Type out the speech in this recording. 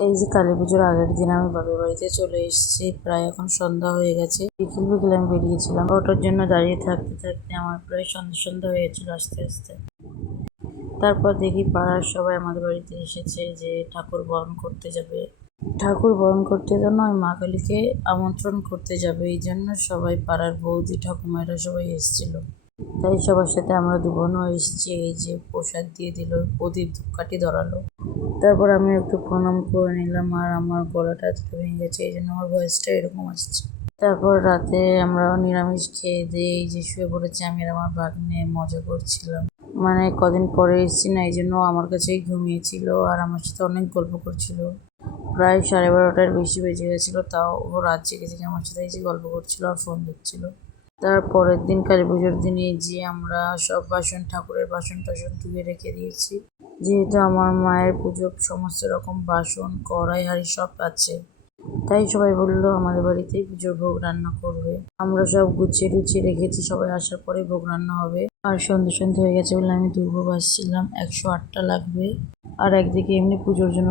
এই যে কালী পুজোর আগের দিন আমি বাপের বাড়িতে চলে এসেছি। প্রায় এখন সন্ধ্যা হয়ে গেছে। বিকেল বিকেল আমি বেরিয়েছিলাম। অটোর জন্য দাঁড়িয়ে থাকতে থাকতে আমার প্রায় সন্ধ্যা হয়ে গেছিল আস্তে আস্তে। তারপর দেখি পাড়ার সবাই আমাদের বাড়িতে এসেছে যে ঠাকুর বরণ করতে যাবে। ঠাকুর বরণ করতে জন্য ওই মা কালীকে আমন্ত্রণ করতে যাবে, এই জন্য সবাই পাড়ার বৌদি ঠাকুমারা সবাই এসেছিল। তাই সবার সাথে আমরা দু বোনও এসেছি। এই যে প্রসাদ দিয়ে দিল, প্রদীপ ধূপকাঠি ধরালো। তারপর আমি একটু প্রণাম করে নিলাম, আর আমার গলাটা এতটা ভেঙে গেছে, এই জন্য আমার ভয়েসটা এরকম আসছে। তারপর রাতে আমরা নিরামিষ খেয়ে দিয়ে এই যে শুয়ে পড়েছি। আমি আর আমার ভাগ্নে মজা করছিলাম। মানে কদিন পরে এসেছি না, এই জন্য আমার কাছেই ঘুমিয়েছিল আর আমার সাথে অনেক গল্প করছিল। প্রায় 12:30টার বেশি বেজে গেছিল, তাও ও রাত জেগে জেগে আমার সাথে এই যে গল্প করছিল আর ফোন দেখছিল। তার পরের দিন কালী পুজোর দিনে যে আমরা সব ঠাকুরের বাসন টাসন ধুয়ে রেখে দিয়েছি। যেহেতু আমার মায়ের পুজো সমস্ত রকম বাসন কড়াই হাঁড়ি সব আছে, তাই সবাই বললো আমাদের বাড়িতেই পুজোর ভোগ রান্না করবে। আমরা সব গুছিয়ে টুছিয়ে রেখেছি, সবাই আসার পরে ভোগ রান্না হবে। আর সন্ধে হয়ে গেছে বলে আমি দুর্ভোগ আসছিলাম, 108টা লাগবে। আর একদিকে এমনি পুজোর জন্য